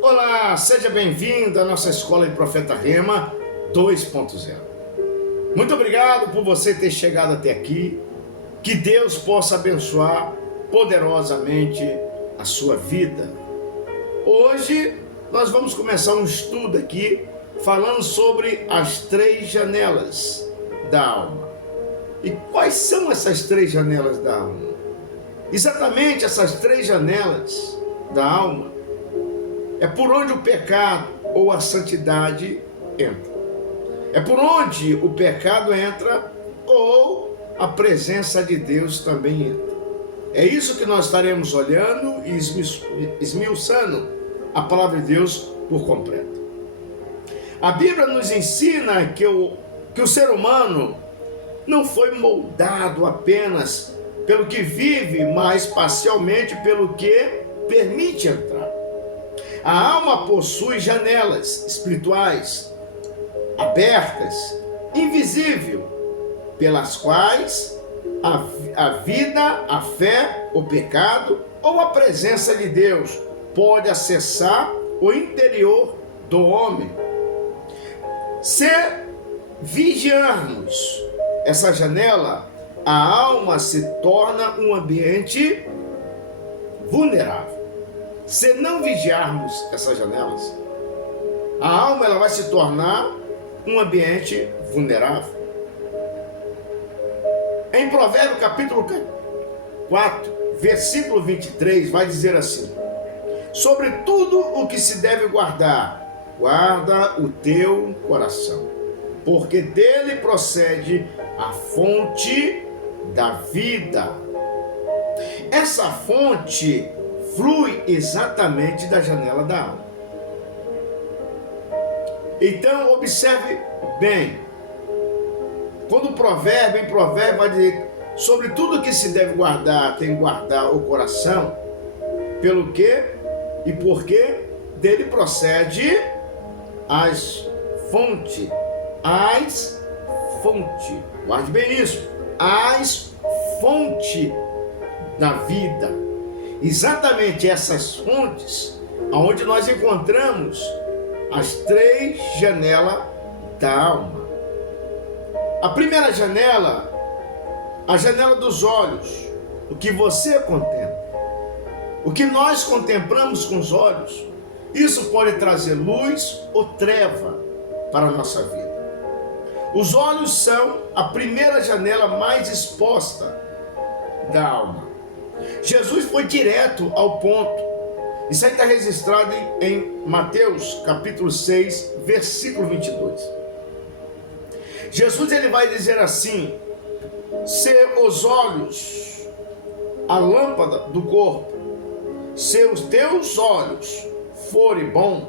Olá, seja bem-vindo à nossa Escola de Profeta Rema 2.0. Muito obrigado por você ter chegado até aqui. Que Deus possa abençoar poderosamente a sua vida. Hoje nós vamos começar um estudo aqui falando sobre as 3 janelas da alma. E quais são essas 3 janelas da alma? Exatamente essas 3 janelas da alma é por onde o pecado ou a santidade entra. É por onde o pecado entra ou a presença de Deus também entra. É isso que nós estaremos olhando e esmiuçando a palavra de Deus por completo. A Bíblia nos ensina que o ser humano não foi moldado apenas pelo que vive, mas parcialmente pelo que permite entrar. A alma possui janelas espirituais abertas, invisível, pelas quais a vida, a fé, o pecado ou a presença de Deus pode acessar o interior do homem. Se vigiarmos essa janela, a alma se torna um ambiente vulnerável. Se não vigiarmos essas janelas, a alma ela vai se tornar um ambiente vulnerável. Em Provérbios capítulo 4, versículo 23, vai dizer assim: sobre tudo o que se deve guardar, guarda o teu coração, porque dele procede a fonte da vida. Essa fonte flui exatamente da janela da alma. Então, observe bem. Quando em provérbio vai dizer sobre tudo que se deve guardar, tem que guardar o coração, pelo que e porque dele procede as fontes. Guarde bem isso. As fontes da vida. Exatamente essas fontes onde nós encontramos as 3 janelas da alma. A primeira janela, a janela dos olhos, o que você contempla, o que nós contemplamos com os olhos, isso pode trazer luz ou treva para a nossa vida. Os olhos são a primeira janela mais exposta da alma. Jesus foi direto ao ponto. Isso aí está registrado em Mateus capítulo 6, versículo 22. Jesus ele vai dizer assim: se os olhos, a lâmpada do corpo, se os teus olhos forem bons,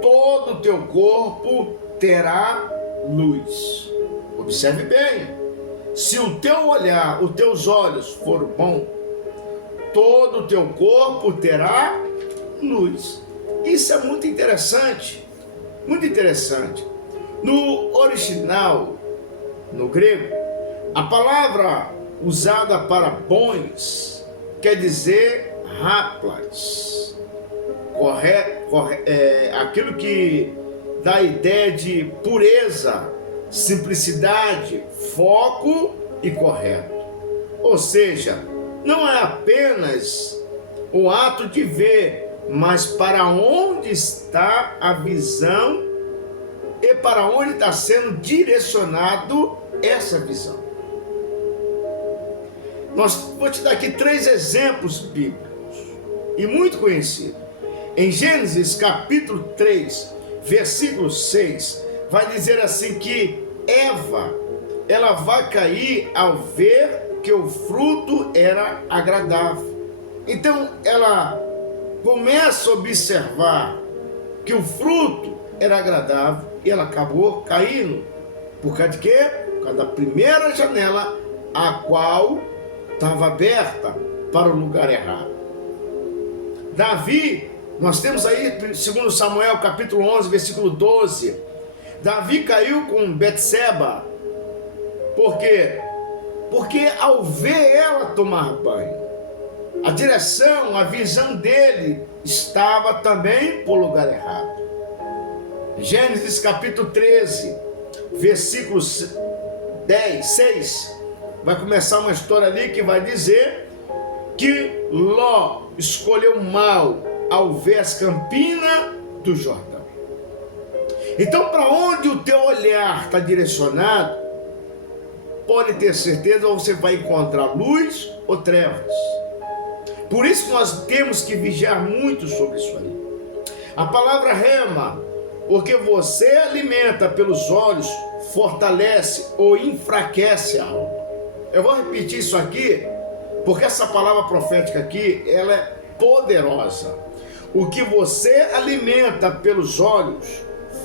todo o teu corpo terá luz. Observe bem, se o teu olhar, os teus olhos forem bons, todo o teu corpo terá luz. Isso é muito interessante, muito interessante. No original, no grego, a palavra usada para bons quer dizer raplas, aquilo que dá a ideia de pureza, simplicidade, foco e correto. Ou seja, não é apenas o ato de ver, mas para onde está a visão e para onde está sendo direcionado essa visão. Vou te dar aqui 3 exemplos bíblicos e muito conhecidos. Em Gênesis capítulo 3, versículo 6, vai dizer assim que Eva, ela vai cair ao ver que o fruto era agradável. Então ela começa a observar que o fruto era agradável e ela acabou caindo. Por causa de quê? Por causa da primeira janela, a qual estava aberta para o lugar errado. Davi, nós temos aí 2 Samuel capítulo 11, versículo 12. Davi caiu com Betseba. Por quê? Porque ao ver ela tomar banho, a direção, a visão dele estava também por lugar errado. Gênesis capítulo 13, versículos 6, vai começar uma história ali que vai dizer que Ló escolheu mal ao ver as campinas do Jordão. Então, para onde o teu olhar está direcionado, pode ter certeza, ou você vai encontrar luz ou trevas. Por isso que nós temos que vigiar muito sobre isso aí. A palavra rema, porque você alimenta pelos olhos, fortalece ou enfraquece a alma. Eu vou repetir isso aqui, porque essa palavra profética aqui, ela é poderosa. O que você alimenta pelos olhos,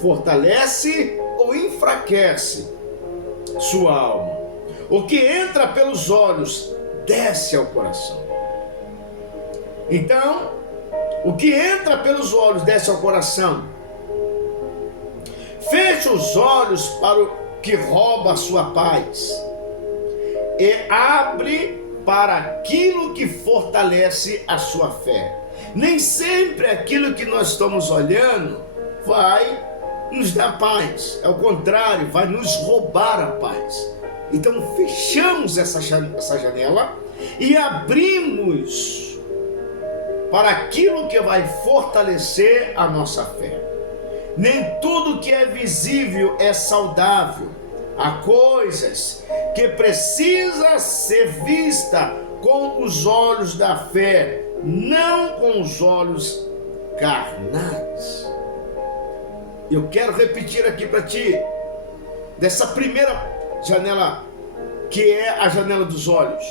fortalece ou enfraquece sua alma. O que entra pelos olhos, desce ao coração. Então, o que entra pelos olhos, desce ao coração. Feche os olhos para o que rouba a sua paz e abre para aquilo que fortalece a sua fé. Nem sempre aquilo que nós estamos olhando vai nos dar paz. É o contrário, vai nos roubar a paz. Então fechamos essa janela e abrimos para aquilo que vai fortalecer a nossa fé. Nem tudo que é visível é saudável. Há coisas que precisam ser vistas com os olhos da fé, não com os olhos carnais. Eu quero repetir aqui para ti, dessa primeira janela, que é a janela dos olhos.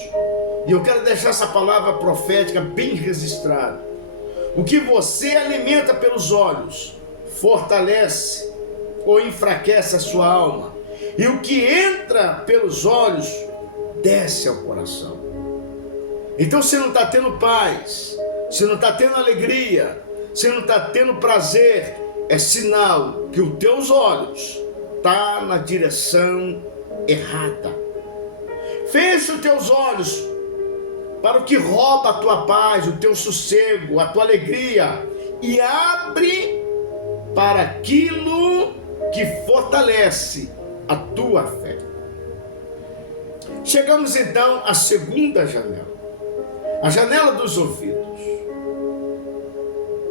E eu quero deixar essa palavra profética bem registrada. O que você alimenta pelos olhos, fortalece ou enfraquece a sua alma. E o que entra pelos olhos, desce ao coração. Então, se não está tendo paz, se não está tendo alegria, se não está tendo prazer, é sinal que os teus olhos estão na direção errada. Feche os teus olhos para o que rouba a tua paz, o teu sossego, a tua alegria, e abre para aquilo que fortalece a tua fé. Chegamos então à segunda janela, a janela dos ouvidos.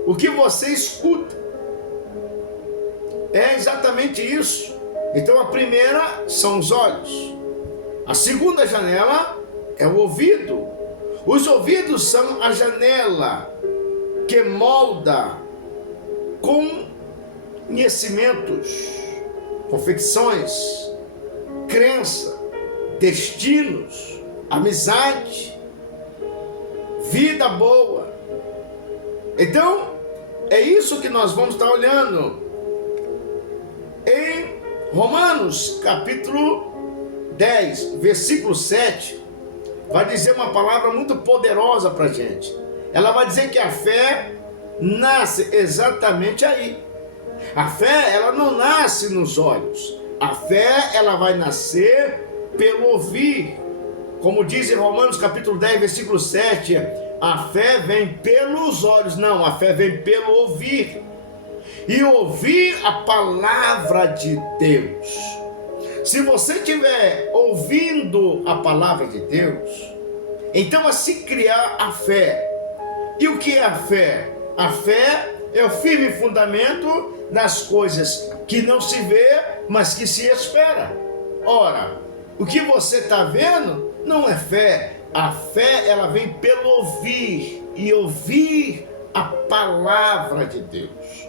O que você escuta é exatamente isso. Então a primeira são os olhos, a segunda janela é o ouvido. Os ouvidos são a janela que molda conhecimentos, confecções, crença, destinos, amizade, vida boa. Então, é isso que nós vamos estar olhando em Romanos capítulo 10, versículo 7, vai dizer uma palavra muito poderosa para a gente. Ela vai dizer que a fé nasce exatamente aí. A fé, ela não nasce nos olhos. A fé, ela vai nascer pelo ouvir. Como diz em Romanos capítulo 10, versículo 7, a fé vem pelos olhos. Não, a fé vem pelo ouvir. E ouvir a palavra de Deus. Se você estiver ouvindo a palavra de Deus, então vai se criar a fé. E o que é a fé? A fé é o firme fundamento das coisas que não se vê, mas que se espera. Ora, o que você está vendo não é fé. A fé, ela vem pelo ouvir, e ouvir a palavra de Deus.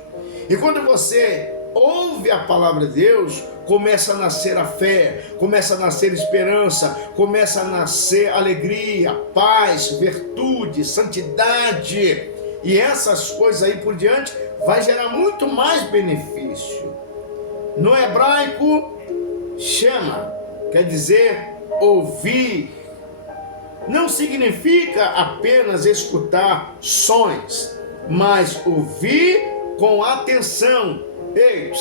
E quando você ouve a palavra de Deus, começa a nascer a fé, começa a nascer esperança, começa a nascer alegria, paz, virtude, santidade. E essas coisas aí por diante vai gerar muito mais benefício. No hebraico, chama, quer dizer ouvir. Não significa apenas escutar sons, mas ouvir com atenção. Ei,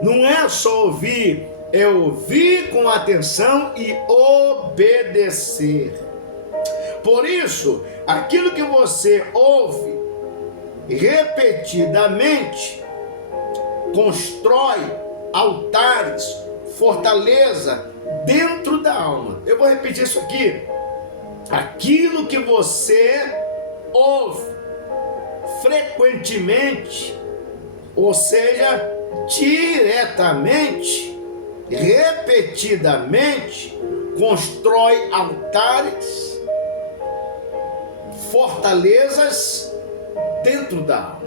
não é só ouvir, é ouvir com atenção e obedecer. Por isso, aquilo que você ouve repetidamente constrói altares, fortaleza dentro da alma. Eu vou repetir isso aqui. Aquilo que você ouve frequentemente, ou seja, diretamente, repetidamente, constrói altares, fortalezas dentro da alma.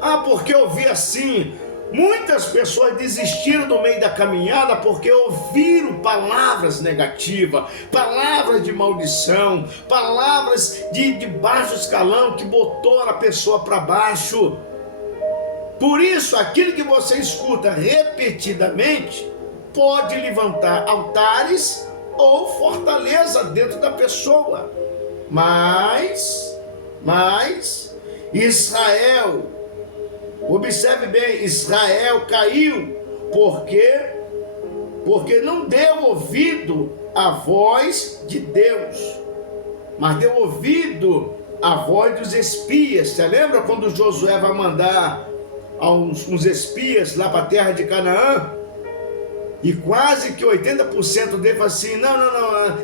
Ah, porque eu vi assim, muitas pessoas desistiram no meio da caminhada porque ouviram palavras negativas, palavras de maldição, palavras de baixo escalão que botou a pessoa para baixo. Por isso, aquilo que você escuta repetidamente pode levantar altares ou fortaleza dentro da pessoa. Mas Israel, observe bem, Israel caiu porque não deu ouvido à voz de Deus, mas deu ouvido à voz dos espias. Você lembra quando Josué vai mandar uns espias lá para a terra de Canaã? E quase que 80% dele fala assim, não,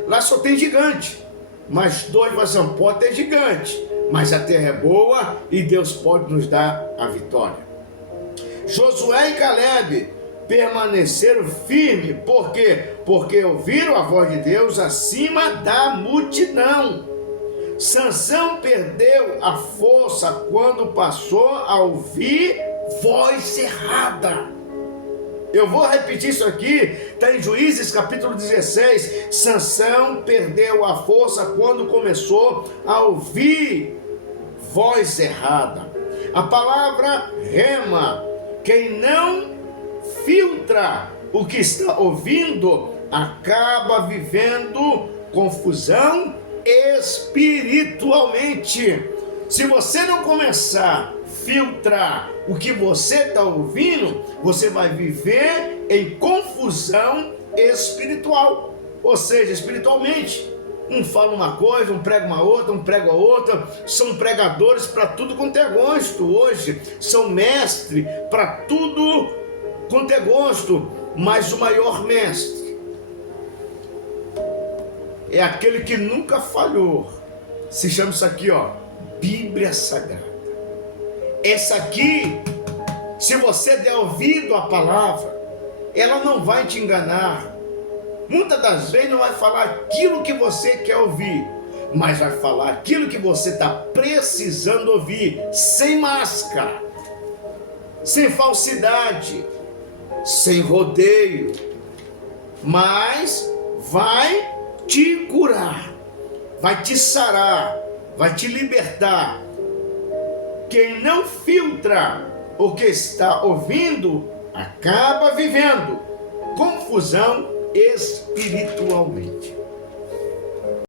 lá só tem gigante. Mas dois falam assim, pode ter gigante, mas a terra é boa e Deus pode nos dar a vitória. Josué e Caleb permaneceram firmes, por quê? Porque ouviram a voz de Deus acima da multidão. Sansão perdeu a força quando passou a ouvir voz errada. Eu vou repetir isso aqui, está em Juízes capítulo 16. Sansão perdeu a força quando começou a ouvir voz errada. A palavra rema, quem não filtra o que está ouvindo, acaba vivendo confusão espiritualmente. Se você não começar a filtrar o que você está ouvindo, você vai viver em confusão espiritual, ou seja, espiritualmente. Um fala uma coisa, um prega uma outra, um prega a outra. São pregadores para tudo quanto é gosto hoje, são mestres para tudo quanto é gosto, mas o maior mestre é aquele que nunca falhou. Se chama isso aqui, Bíblia Sagrada. Essa aqui, se você der ouvido à palavra, ela não vai te enganar. Muitas das vezes não vai falar aquilo que você quer ouvir, mas vai falar aquilo que você está precisando ouvir, sem máscara, sem falsidade, sem rodeio, mas vai te curar, vai te sarar, vai te libertar. Quem não filtra o que está ouvindo, acaba vivendo confusão espiritualmente.